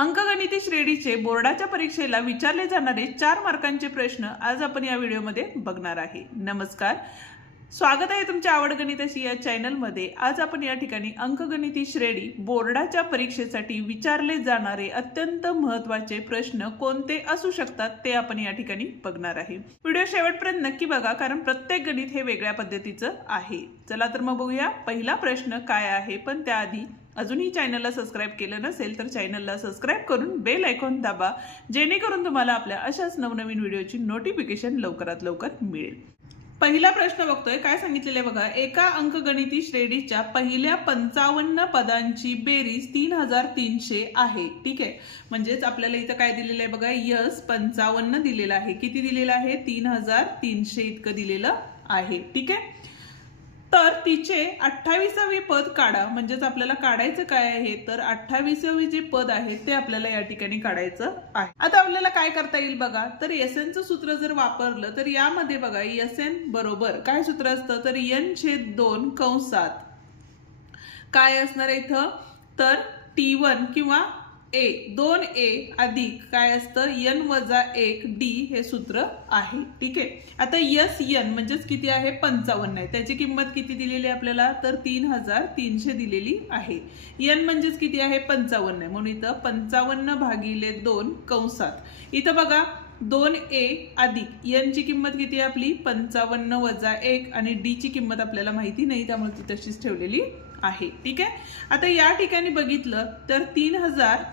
अंकगणिती श्रेणीचे बोर्डाच्या परीक्षेला विचारले जाणारे चार मार्कांचे प्रश्न आज आपण या व्हिडिओमध्ये बघणार आहे. नमस्कार. स्वागत आहे तुमच्या आवड गणिताशी या चॅनलमध्ये. आज आपण या ठिकाणी अंकगणिती श्रेणी बोर्डाच्या परीक्षेसाठी विचारले जाणारे अत्यंत महत्त्वाचे प्रश्न कोणते असू शकतात ते आपण या ठिकाणी बघणार आहे. व्हिडिओ शेवटपर्यंत नक्की बघा कारण प्रत्येक गणित हे वेगळ्या पद्धतीचं आहे. चला तर मग बघूया पहिला प्रश्न काय आहे पण त्याआधी अजूनही चॅनलला सबस्क्राईब केलं नसेल तर चॅनलला सबस्क्राईब करून बेल आयकॉन दाबा जेणेकरून तुम्हाला आपल्या अशाच नवनवीन व्हिडिओची नोटिफिकेशन लवकरात लवकर मिळेल. पहिला प्रश्न बघतोय काय सांगितलेलं आहे बघा एका अंकगणिती श्रेणीच्या पहिल्या पंचावन्न पदांची बेरीज तीन हजार तीनशे आहे. ठीक आहे? म्हणजेच आपल्याला इथं काय दिलेलं आहे बघा यस पंचावन्न दिलेलं आहे. किती दिलेलं आहे? तीन हजार तीनशे इतकं दिलेलं आहे. ठीक आहे? तर तिचे अठ्ठावीसावे पद काढा. म्हणजेच आपल्याला काढायचं काय आहे? तर अठ्ठावीसावे जे पद आहे ते आपल्याला या ठिकाणी काढायचं आहे. आता आपल्याला काय करता येईल बघा? तर एस चं सूत्र जर वापरलं तर यामध्ये बघा एस एन बरोबर काय सूत्र असतं? तर एन छेद दोन कंसात. काय असणार आहे इथं? तर टी वन किंवा ए दोन ए अधिक काय असतं? एन वजा एक डी हे सूत्र आहे. ठीक आहे? आता यस एन म्हणजेच किती आहे? पंचावन्न आहे. त्याची किंमत किती दिलेली आहे आपल्याला? तर तीन हजार तीनशे दिलेली आहे. एन म्हणजेच किती आहे? पंचावन्न आहे. म्हणून इथं पंचावन्न भागिले दोन कंसात. इथं बघा दोन ए अधिक. एन ची किंमत किती आहे आपली? पंचावन्न वजा एक आणि डी ची किंमत आपल्याला माहिती नाही त्यामुळे ती तशीच ठेवलेली आहे. ठीक आहे? आता या ठिकाणी बघितलं तर तीन हजार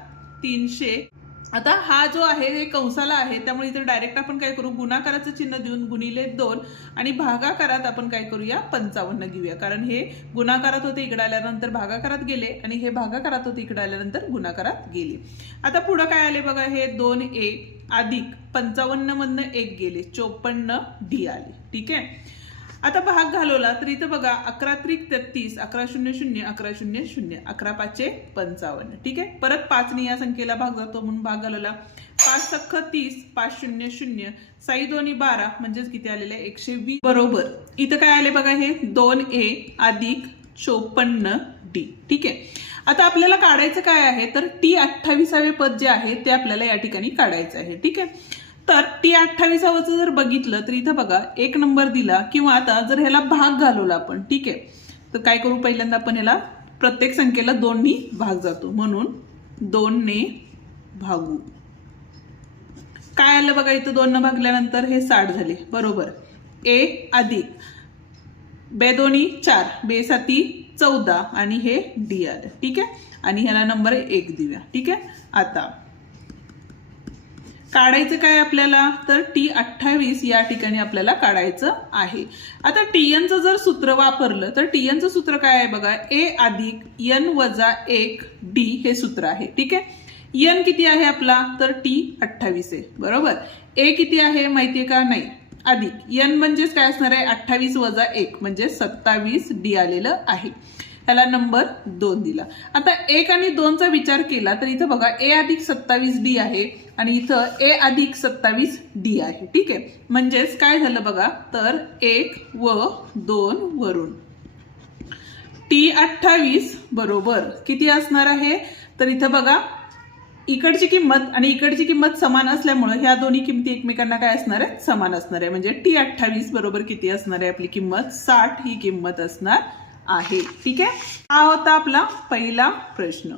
तीनशे. आता हा जो आहे हे कंसाला आहे त्यामुळे इथे डायरेक्ट आपण काय करू? गुणाकाराचं चिन्ह देऊन गुणिले दोन आणि भागाकारात आपण काय करूया? पंचावन्न घेऊया. कारण हे गुणाकारात होते इकडे आल्यानंतर भागाकारात गेले आणि हे भागाकारात होते इकडे आल्यानंतर गुणाकारात गेले. आता पुढं काय आले बघा? हे दोन ए अधिक पंचावन्न मधनं एक गेले. चोपन्न डी आले. ठीक आहे? आता भाग घालवला तर इथं बघा अकरा त्रिक तेहतीस अकरा शून्य शून्य अकरा शून्य शून्य अकरा पाचशे पंचावन्न. ठीक आहे? परत पाचने या संख्येला भाग जातो म्हणून भाग घालवला. पाच सख्ख तीस पाच शून्य शून्य साई दोन्ही बारा म्हणजेच किती आलेले एकशे वीस. बरोबर. इथं काय आले बघा हे? दोन ए अधिक चोपन्न डी. ठीक आहे? आता आपल्याला काढायचं काय आहे? तर टी अठ्ठावीसावे पद जे आहे ते आपल्याला या ठिकाणी काढायचं आहे. ठीक आहे? तर टी अठ्ठावीसावरचं जर बघितलं तर इथं बघा एक नंबर दिला किंवा आता जर ह्याला भाग घालवला आपण ठीक आहे? तर काय करू पहिल्यांदा आपण ह्याला प्रत्येक संख्येला दोननी भाग जातो. म्हणून दोनने भागू. काय आलं बघा इथं दोन न भागल्यानंतर? हे साठ झाले. बरोबर. ए अधिक. बे दोन्ही चार. बे साती चौदा. आणि हे डी आलं ठीक आहे? आणि ह्याला नंबर एक देऊया ठीक आहे? आता. काढायचं काय आपल्याला? तर टी अठ्ठावीस या ठिकाणी आपल्याला काढायचं आहे. आता टीएनचं जर सूत्र वापरलं तर टीएनचं सूत्र काय आहे बघा? ए अधिक एन वजा एक डी हे सूत्र आहे. ठीक आहे? एन किती आहे आपला? तर टी अठ्ठावीस आहे. बरोबर? ए किती आहे माहितीये का? नाही. अधिक. एन म्हणजेच काय असणार आहे? अठ्ठावीस वजा एक म्हणजे सत्तावीस डी आलेलं आहे. त्याला नंबर दोन दिला. आता एक आणि दोनचा विचार केला तर इथं बघा ए अधिक सत्तावीस डी आहे आणि इथं ए अधिक सत्तावीस डी आहे. ठीक आहे? म्हणजेच काय झालं बघा? तर एक व दोन वरून. टी अठ्ठावीस बरोबर किती असणार आहे? तर इथं बघा इकडची किंमत आणि इकडची किंमत समान असल्यामुळे ह्या दोन्ही किमती एकमेकांना काय असणार आहे समान असणार आहे. म्हणजे टी अठ्ठावीस बरोबर किती असणार आहे? आपली किंमत साठ ही किंमत असणार. आहे. ठीक आहे? हा होता आपला पहिला प्रश्न.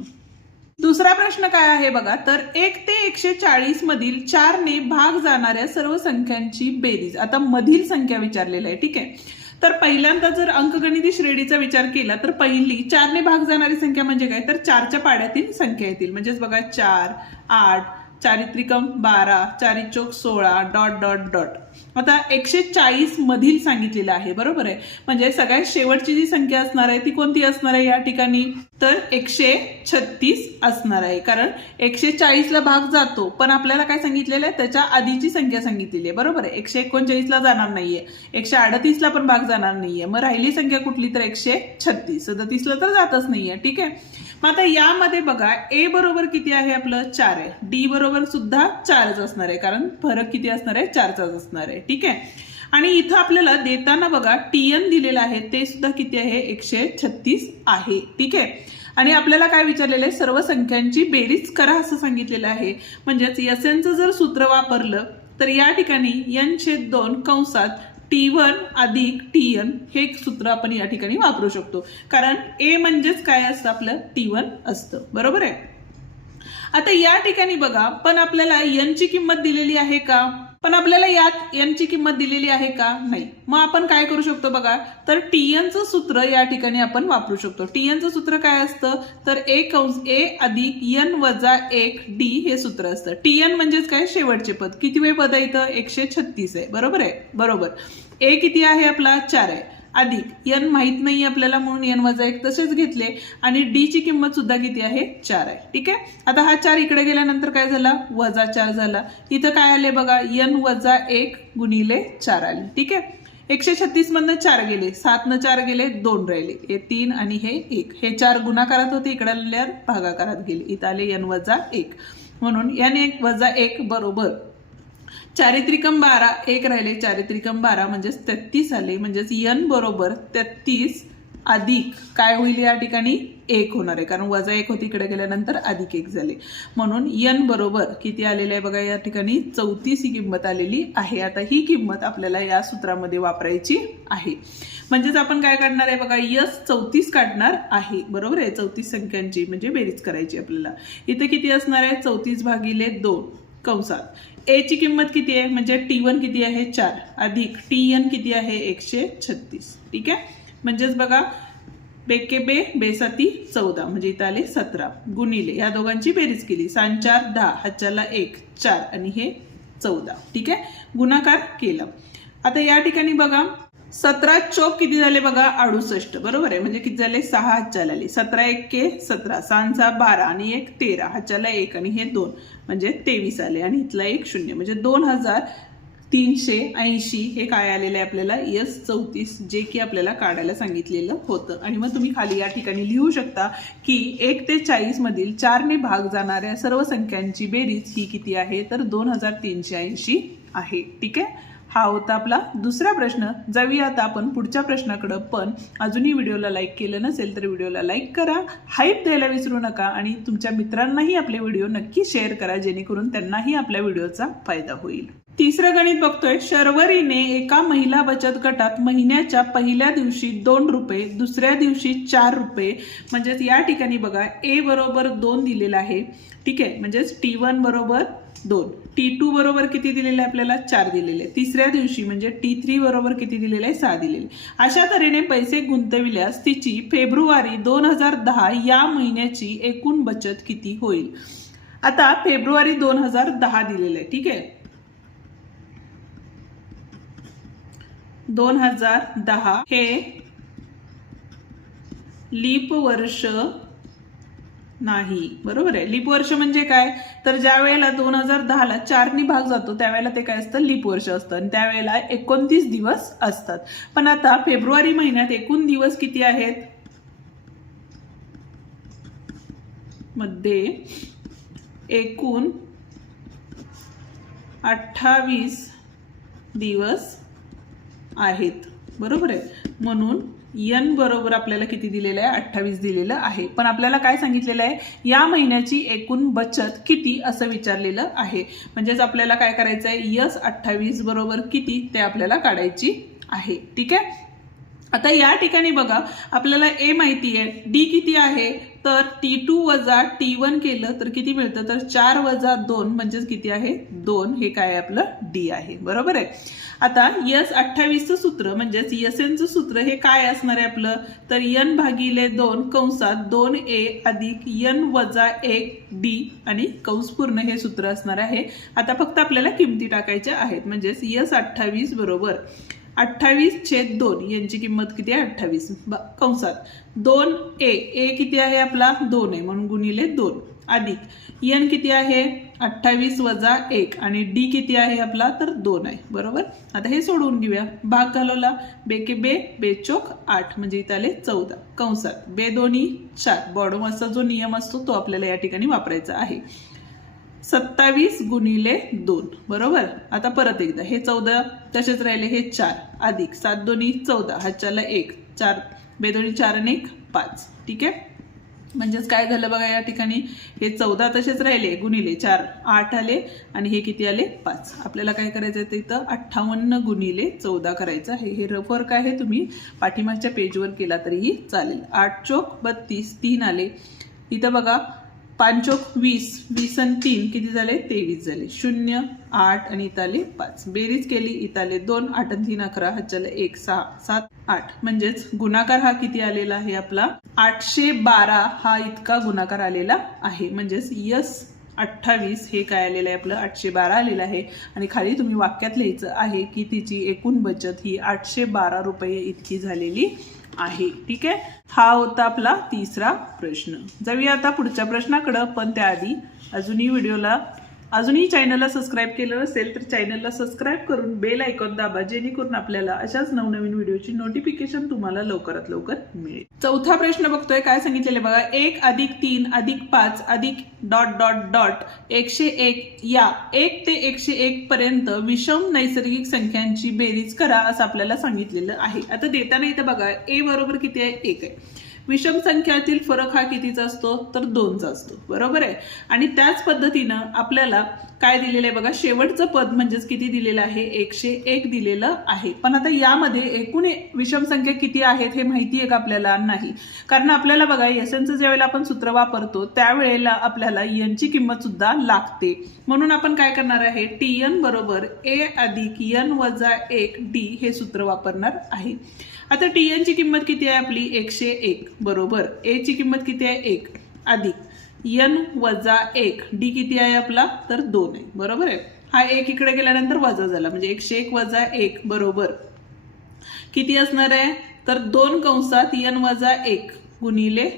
दुसरा प्रश्न काय आहे बघा? तर एक ते एकशे चाळीस मधील चारने भाग जाणाऱ्या सर्व संख्यांची बेरीज. आता मधील संख्या विचारलेला आहे. ठीक आहे? तर पहिल्यांदा जर अंकगणिती श्रेणीचा विचार केला तर पहिली चारने भाग जाणारी संख्या म्हणजे काय? तर चारच्या पाड्यातील संख्या येतील. म्हणजेच बघा चार आठ चारित्रिकम बारा चारिचोक सोळा डॉट डॉट डॉट. आता एकशे चाळीस मधील सांगितलेलं आहे बरोबर आहे? म्हणजे सगळ्यात शेवटची जी संख्या असणार आहे ती कोणती असणार आहे या ठिकाणी? तर एकशे छत्तीस असणार आहे कारण एकशे चाळीसला भाग जातो पण आपल्याला काय सांगितलेलं आहे? त्याच्या आधीची संख्या सांगितलेली आहे बरोबर आहे? एकशे एकोणचाळीसला जाणार नाहीये एकशे अडतीसला पण भाग जाणार नाहीये. मग राहिली संख्या कुठली? तर एकशे छत्तीस. सदतीसला तर जातच नाहीये ठीक आहे? मग आता यामध्ये बघा ए बरोबर किती आहे आपलं? चार आहे. डी बरोबर सुद्धा चारच असणार आहे कारण फरक किती असणार आहे? चारचाच असणार आहे. ठीक आहे? आणि इथं आपल्याला देताना बघा टी एन दिलेलं आहे ते सुद्धा किती आहे? एकशे छत्तीस आहे. ठीक आहे? आणि आपल्याला काय विचारलेलं आहे? सर्व संख्यांची बेरीज करा असं सांगितलेलं आहे. म्हणजेच एसएनचं जर सूत्र वापरलं तर या ठिकाणी एन छेद दोन कंसात टी वन अधिक टी एन हे एक सूत्र आपण या ठिकाणी वापरू शकतो. कारण ए म्हणजेच काय असतं? आपलं टी वन असतं. बरोबर आहे? आता या ठिकाणी बघा पण आपल्याला एनची किंमत दिलेली आहे का? पण आपल्याला यात यांची किंमत दिलेली आहे का? नाही. मग आपण काय करू शकतो बघा? तर टीएनचं सूत्र या ठिकाणी आपण वापरू शकतो. टीएनचं सूत्र काय असतं? तर ए कंस ए अधिक एन वजा एक डी हे सूत्र असतं. टीएन म्हणजेच काय? शेवटचे पद. किती वेळ पद आहे इथं? एकशे छत्तीस आहे. बरोबर आहे? बरोबर. ए किती आहे आपला? चार आहे. अधिक एन माहीत नाही आपल्याला म्हणून एन वजा एक तसेच घेतले. आणि डीची किंमत सुद्धा किती आहे? चार आहे. ठीक आहे? आता हा चार इकडे गेल्यानंतर काय झाला? वजा चार झाला. इथं काय आले बघा? एन वजा एक गुणिले चार आले. ठीक आहे? एकशे छत्तीस मधनं चार गेले. सातनं चार गेले. दोन राहिले. हे तीन आणि हे एक. हे चार गुणाकारात होते. इकडे आल्यावर भागाकारात गेले. इथं आले एन वजा एक. म्हणून एन एक वजा एक बरोबर चारित्रिकम बारा एक राहिले चारित्रिकम बारा म्हणजेच तेहतीस आले म्हणजेच यन बरोबर तेहतीस अधिक. काय होईल या ठिकाणी? एक होणार आहे कारण वजा एक होती इकडे गेल्यानंतर अधिक एक झाले. म्हणून यन बरोबर किती आलेले आहे बघा या ठिकाणी चौतीस ही किंमत आलेली आहे. आता ही किंमत आपल्याला या सूत्रामध्ये वापरायची आहे. म्हणजेच आपण काय काढणार आहे बघा यस चौतीस काढणार आहे. बरोबर आहे? चौतीस संख्यांची म्हणजे बेरीज करायची आपल्याला. इथे किती असणार आहे? चौतीस भागिले दोन. कंसात. एची किंमत किती आहे? म्हणजे टी वन किती आहे? चार. अधिक टी एन किती आहे? एकशे छत्तीस. ठीक आहे? म्हणजेच बघा बेके बे बेसाती चौदा. म्हणजे इथं आले सतरा. गुणिले या दोघांची बेरीज केली. सांग चार दहा. हाच्याला एक चार. आणि हे चौदा. ठीक आहे? गुणाकार केला. आता या ठिकाणी बघा सतरा चौक किती झाले बघा? अडुसष्ट. बरोबर आहे? म्हणजे किती झाले? सहा हातच्याला आले. सतरा एक के सतरा. सहा बारा आणि एक तेरा. हातच्याला एक आणि हे दोन. म्हणजे तेवीस आले. आणि इथला एक शून्य. म्हणजे दोन हजार तीनशे ऐंशी हे काय आलेलं आहे आपल्याला? यस चौतीस. जे की आपल्याला काढायला सांगितलेलं होतं. आणि मग तुम्ही खाली या ठिकाणी लिहू शकता की एक ते चाळीसमधील चारने भाग जाणाऱ्या सर्व संख्यांची बेरीज ही किती आहे? तर दोन हजार तीनशे ऐंशी आहे. ठीक आहे? हा होता आपला दुसरा प्रश्न. जाऊया आता आपण पुढच्या प्रश्नाकडं. पण अजूनही व्हिडिओला लाईक केलं नसेल तर व्हिडिओला लाईक करा. हाईप द्यायला विसरू नका आणि तुमच्या मित्रांनाही आपले व्हिडिओ नक्की शेअर करा जेणेकरून त्यांनाही आपल्या व्हिडिओचा फायदा होईल. तिसरं गणित बघतोय. शर्वरीने एका महिला बचत गटात महिन्याच्या पहिल्या दिवशी दोन रुपये दुसऱ्या दिवशी चार रुपये म्हणजेच या ठिकाणी बघा ए बरोबर दोन दिलेलं आहे. ठीक आहे? म्हणजेच टी वन बरोबर दोन. टी टू बरोबर किती दिलेले आहे आपल्याला? चार दिलेले. आहे. तिसऱ्या दिवशी म्हणजे टी थ्री बरोबर किती दिलेले आहे? सहा दिलेले. अशा तऱ्हेने पैसे गुंतविल्यास तिची फेब्रुवारी दोन हजार दहा या महिन्याची एकूण बचत किती होईल? आता फेब्रुवारी दोन हजार दहा दिलेलं आहे. ठीक आहे? दोन हजार दहा हे लीप वर्ष नाही. बरोबर आहे. लीप वर्ष म्हणजे काय? तर ज्या वेळेला दोन हजार दहाला चारनी भाग जातो त्यावेळेला ते काय असतं? लीप वर्ष असतं. आणि त्यावेळेला एकोणतीस दिवस असतात. पण आता फेब्रुवारी महिन्यात एकूण दिवस किती आहेत? मध्ये एकूण अठ्ठावीस दिवस आहेत. बरोबर आहे? म्हणून यन बरोबर आपल्याला किती दिलेलं आहे? अठ्ठावीस दिलेलं आहे. पण आपल्याला काय सांगितलेलं आहे? या महिन्याची एकूण बचत किती असं विचारलेलं आहे. म्हणजेच आपल्याला काय करायचं आहे यस अठ्ठावीस बरोबर किती ते आपल्याला काढायची आहे. ठीक आहे? आता या ठिकाणी बघा आपल्याला ए माहिती आहे. डी किती आहे? तर टी टू वजा टी वन केलं तर किती मिळतं? तर चार वजा दोन म्हणजेच किती आहे? दोन. हे काय आपलं? डी आहे. बरोबर आहे? आता यस अठ्ठावीसचं सूत्र म्हणजेच यस एनचं सूत्र हे काय असणार आहे आपलं? तर यन भागिले दोन कंसात दोन ए अधिक यन वजा एक डी आणि कंस पूर्ण हे सूत्र असणार आहे. आता फक्त आपल्याला किमती टाकायच्या आहेत. म्हणजेच यस अठ्ठावीस बरोबर. अठ्ठावीस छेद दोन यांची किंमत किती आहे? अठ्ठावीस. कंसात. दोन ए ए किती आहे आपला? दोन आहे म्हणून गुणिले दोन. अधिक. यन किती आहे? अठ्ठावीस वजा एक. आणि डी किती आहे आपला? तर दोन आहे. बरोबर? आता हे सोडवून घेऊया. भाग घालवला. बेके बे बेचोक आठ. म्हणजे इथं आले चौदा. कंसात. बे दोन्ही चार. बॉडोमचा जो नियम असतो तो आपल्याला या ठिकाणी वापरायचा आहे. सत्तावीस गुणिले दोन. बरोबर? आता परत एकदा. हे चौदा तसेच राहिले. हे चार. अधिक सात दोन्ही चौदा. हाच्याला एक. चार. बेदोणी चार आणि एक. पाच. ठीक आहे? म्हणजेच काय झालं बघा या ठिकाणी? हे चौदा तसेच राहिले. गुणिले चार. आठ आले आणि हे किती आले? पाच. आपल्याला काय करायचं आहे इथं? अठ्ठावन्न गुणिले चौदा करायचं आहे. हे रफवर्क आहे. तुम्ही पाठीमागच्या पेजवर केला तरीही चालेल. आठ चोक बत्तीस. तीन आले. इथं बघा. पांचोक वीस वीस आणि तीन किती झाले? तेवीस झाले. शून्य आठ आणि इताले पाच. बेरीज केली इताले दोन आठ आणि तीन अकरा. ह्याच्याला एक सहा सात आठ. म्हणजेच गुणाकार हा किती आलेला आहे आपला? आठशे बारा हा इतका गुणाकार आलेला आहे. म्हणजेच यस अठ्ठावीस हे काय आलेलं आहे आपलं? आठशे बारा आलेलं आहे. आणि खाली तुम्ही वाक्यात लिहायचं आहे की तिची एकूण बचत ही आठशे बारा रुपये इतकी झालेली आहे. ठीक आहे? हा होता आपला तिसरा प्रश्न. जाऊया आता पुढच्या प्रश्नाकडं पण त्याआधी अजूनही व्हिडिओला अजूनही चॅनलला सबस्क्राईब केलं असेल तर चॅनलला सबस्क्राईब करून बेल आयकॉन दाबा जेणेकरून आपल्याला अशाच नवनवीन व्हिडिओची नोटिफिकेशन तुम्हाला लवकरात लवकर मिळेल. चौथा प्रश्न बघतोय काय सांगितलेले बघा? एक अधिक तीन अधिक पाच अधिक डॉट डॉट डॉट एकशे एक. या एक ते एकशे एक पर्यंत विषम नैसर्गिक संख्यांची बेरीज करा असं आपल्याला सांगितलेलं आहे. आता देताना इथं बघा ए बरोबर किती आहे? एक आहे. विषम संख्यातील फरक हा कितीचा असतो? तर दोनचा असतो. बरोबर आहे? आणि त्याच पद्धतीनं आपल्याला काय दिलेलं आहे बघा? शेवटचं पद म्हणजेच किती दिलेलं आहे? एकशे एक दिलेलं आहे. पण आता यामध्ये एकूण विषम संख्या किती आहेत हे माहिती आहे का आपल्याला नाही. कारण आपल्याला बघा एसएनचं ज्यावेळेला आपण सूत्र वापरतो त्यावेळेला आपल्याला यांची किंमत सुद्धा लागते. म्हणून आपण काय करणार आहे? टी एन बरोबर ए अधिक यन वजा एक डी हे सूत्र वापरणार आहे. आता टी एनची किंमत किती आहे आपली? एकशे एक. बरोबर. ए ची किंमत किती आहे? एक अधिक. यन वजा एक. डी किती आहे आपला? तर दोन आहे. बरोबर आहे? हा एक इकडे गेल्यानंतर वजा झाला. म्हणजे एकशे एक वजा एक. बरोबर. किती असणार आहे? तर दोन कंसात यन वजा एक गुणिले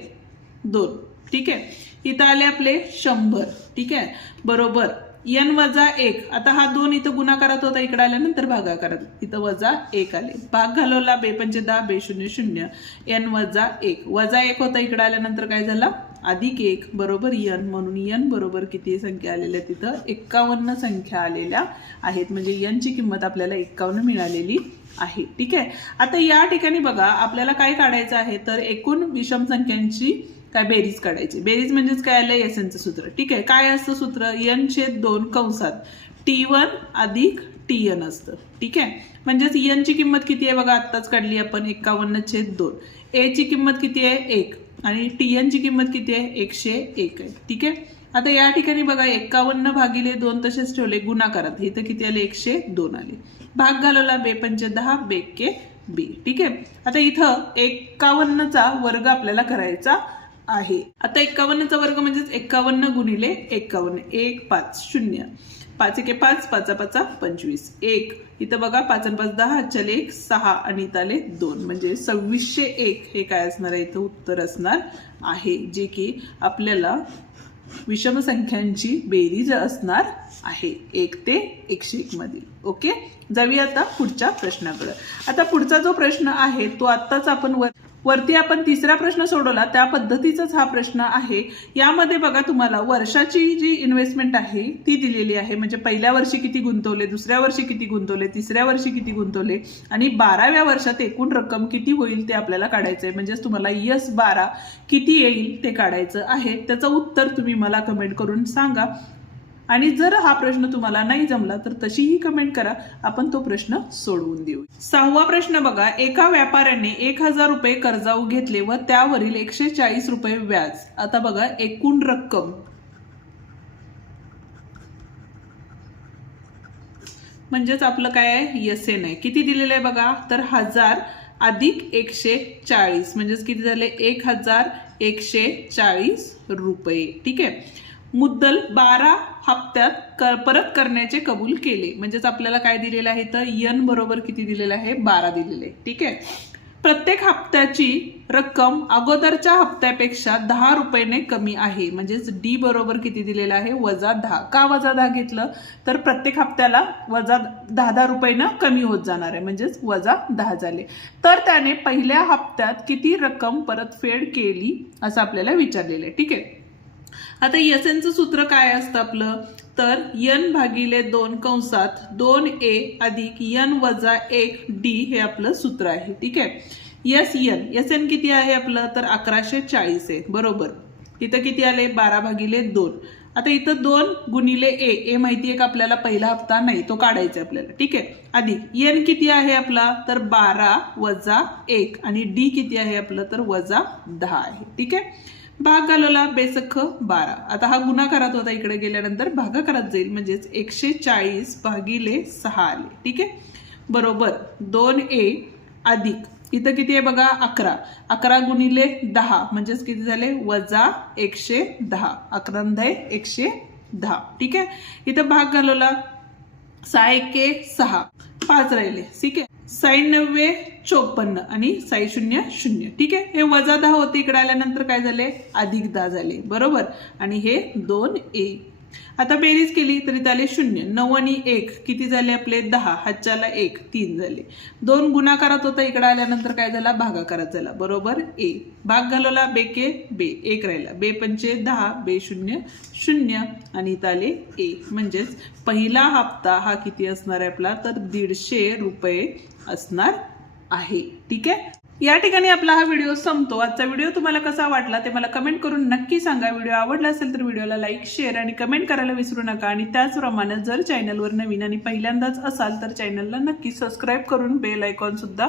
दोन. ठीक आहे? इथं आले आपले शंभर. ठीक आहे? बरोबर. यन वजा एक. आता हा दोन इथं गुणाकारात होता. इकडे आल्यानंतर भागाकारात. इथं वजा एक आले. भाग घालवला. बे पंचे दहा बे शून्य. शून्य एन वजा एक. वजा एक होता. इकडे आल्यानंतर काय झाला? अधिक एक बरोबर यन म्हणून यन बरोबर किती संख्या आलेल्या तिथं? एक्कावन्न संख्या आलेल्या आहेत. म्हणजे यनची किंमत आपल्याला एक्कावन्न मिळालेली आहे. ठीक आहे? आता या ठिकाणी बघा आपल्याला काय काढायचं आहे? तर एकूण विषम संख्यांची काय बेरीज काढायची. बेरीज म्हणजेच काय आलं? एसएनचं सूत्र. ठीक आहे? काय असतं सूत्र? यन छेद दोन कंसात. टी वन अधिक टी एन असतं. ठीक आहे? म्हणजेच यनची किंमत किती आहे बघा? आत्ताच काढली आपण. एक्कावन्न छेद दोन. ए ची किंमत किती आहे? एक. आणि टी एनची किंमत किती आहे? एकशे एक आहे. ठीक आहे? आता या ठिकाणी बघा एक्कावन्न भागिले दोन तसेच ठेवले गुणाकारात. इथं किती आले? एकशे दोन आले. भाग घालवला बे पंचे दहा बेके बी. ठीक आहे? आता इथं एक्कावन्नचा वर्ग आपल्याला करायचा आहे. आता एक्कावन्नचा वर्ग म्हणजेच एक्कावन्न गुणिले एक्कावन्न एक पाच शून्य. पाच एके पाच पाचा पाचा पंचवीस. एक इथं बघा पाच आणि पाच दहा चले एक सहा आणि इथं दोन. म्हणजे सव्वीसशे एक हे काय असणार आहे? इथं उत्तर असणार आहे. जे की आपल्याला विषम संख्यांची बेरीज असणार आहे. एक ते एकशे एक मधील. ओके? जाऊया आता पुढच्या प्रश्नाकडे. आता पुढचा जो प्रश्न आहे तो आत्ताच आपण वर वरती आपण तिसरा प्रश्न सोडवला त्या पद्धतीचाच हा प्रश्न आहे. यामध्ये बघा तुम्हाला वर्षाची जी इन्व्हेस्टमेंट आहे ती दिलेली आहे. म्हणजे पहिल्या वर्षी किती गुंतवले दुसऱ्या वर्षी किती गुंतवले तिसऱ्या वर्षी किती गुंतवले आणि बाराव्या वर्षात एकूण रक्कम किती होईल ते आपल्याला काढायचं आहे म्हणजेच तुम्हाला यस बारा किती येईल ते काढायचं आहे. त्याचं उत्तर तुम्ही मला कमेंट करून सांगा. आणि जर हा प्रश्न तुम्हाला नाही जमला तर तशीही कमेंट करा. आपण तो प्रश्न सोडवून देऊ. सहावा प्रश्न बघा. एका व्यापाऱ्याने एक हजार रुपये कर्जाऊ घेतले व त्यावरील एकशे चाळीस रुपये व्याज. आता बघा एकूण रक्कम. म्हणजेच आपलं काय आहे? एस एन आहे किती दिलेलं आहे बघा? तर हजार अधिक एकशे चाळीस. म्हणजेच किती झाले? एक हजार एकशे चाळीस रुपये. ठीक आहे? मुद्दल बारा हप्त्यात कर परत करण्याचे कबूल केले. म्हणजेच आपल्याला काय दिलेलं आहे तर यन बरोबर किती दिलेलं आहे? बारा दिलेले. आहे ठीक आहे? प्रत्येक हप्त्याची रक्कम अगोदरच्या हप्त्यापेक्षा दहा रुपयाने कमी आहे. म्हणजेच डी बरोबर किती दिलेलं आहे? वजा दहा. का वजा दहा घेतलं? तर प्रत्येक हप्त्याला वजा दहा दहा रुपयानं कमी होत जाणार आहे. म्हणजेच वजा दहा झाले. तर त्याने पहिल्या हप्त्यात किती रक्कम परतफेड केली? असं आपल्याला विचारलेलं आहे. ठीक आहे? आता एसएनचं सूत्र काय असतं आपलं? तर यन भागिले दोन कंसात दोन ए अधिक यन वजा एक डी हे आपलं सूत्र आहे ठीक आहे? यस यन एस एन किती आहे आपलं? तर अकराशे चाळीस आहे बरोबर. इथं किती आले? बारा भागिले दोन. आता इथं दोन गुणिले ए ए माहिती आहे का आपल्याला? पहिला हप्ता नाही तो काढायचा आहे आपल्याला ठीक आहे? अधिक एन किती आहे आपला? तर बारा वजा एक आणि डी किती आहे आपलं? तर वजा दहा आहे ठीक आहे? भाग घालवला बेसख बारा. आता हा गुणाकारात होता इकडे गेल्यानंतर भागाकारात जाईल म्हणजेच एकशे चाळीस भागिले सहा आले. ठीक आहे? बरोबर. दोन ए अधिक. इथं किती आहे बघा? अकरा. अकरा गुणिले दहा. म्हणजेच किती झाले? वजा एकशे दहा. अकरा एकशे दहा. ठीक आहे? इथं भाग घालवला सहा एके सहा. पाच राहिले. ठीक आहे? साई नव्वे चोपन्न आणि साई शून्य शून्य. ठीक आहे? हे वजा दहा होते इकडे आल्यानंतर काय झाले? अधिक दहा झाले. बरोबर? आणि हे दोन ए. आता बेरीज केली तरी त्याले शून्य. नऊ आणि एक. किती झाले आपले? दहा. हातच्याला एक. तीन झाले. दोन गुणाकारात होता. इकडे आल्यानंतर काय झाला? भागाकारात झाला. बरोबर? ए. भाग घालवला. बेके बे. एक राहिला. बे पंचे दहा. बे शून्य. शून्य. आणि इथं आले ए. म्हणजेच पहिला हप्ता हा किती असणार आहे आपला? तर दीडशे रुपये असणार आहे. ठीक आहे? या ठिकाणी आपला हा व्हिडिओ संपतो. आजचा व्हिडिओ तुम्हाला कसा वाटला ते मला कमेंट करून नक्की सांगा. व्हिडिओ आवडला असेल तर व्हिडिओला लाईक शेअर आणि कमेंट करायला विसरू नका. आणि त्याचप्रमाणे जर चॅनलवर नवीन आणि पहिल्यांदाच असाल तर चॅनलला नक्की सबस्क्राईब करून बेल आयकॉन सुद्धा.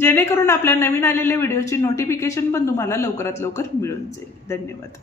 जेणेकरून आपल्या नवीन आलेल्या व्हिडिओची नोटिफिकेशन पण तुम्हाला लवकरात लवकर मिळून जाईल. धन्यवाद.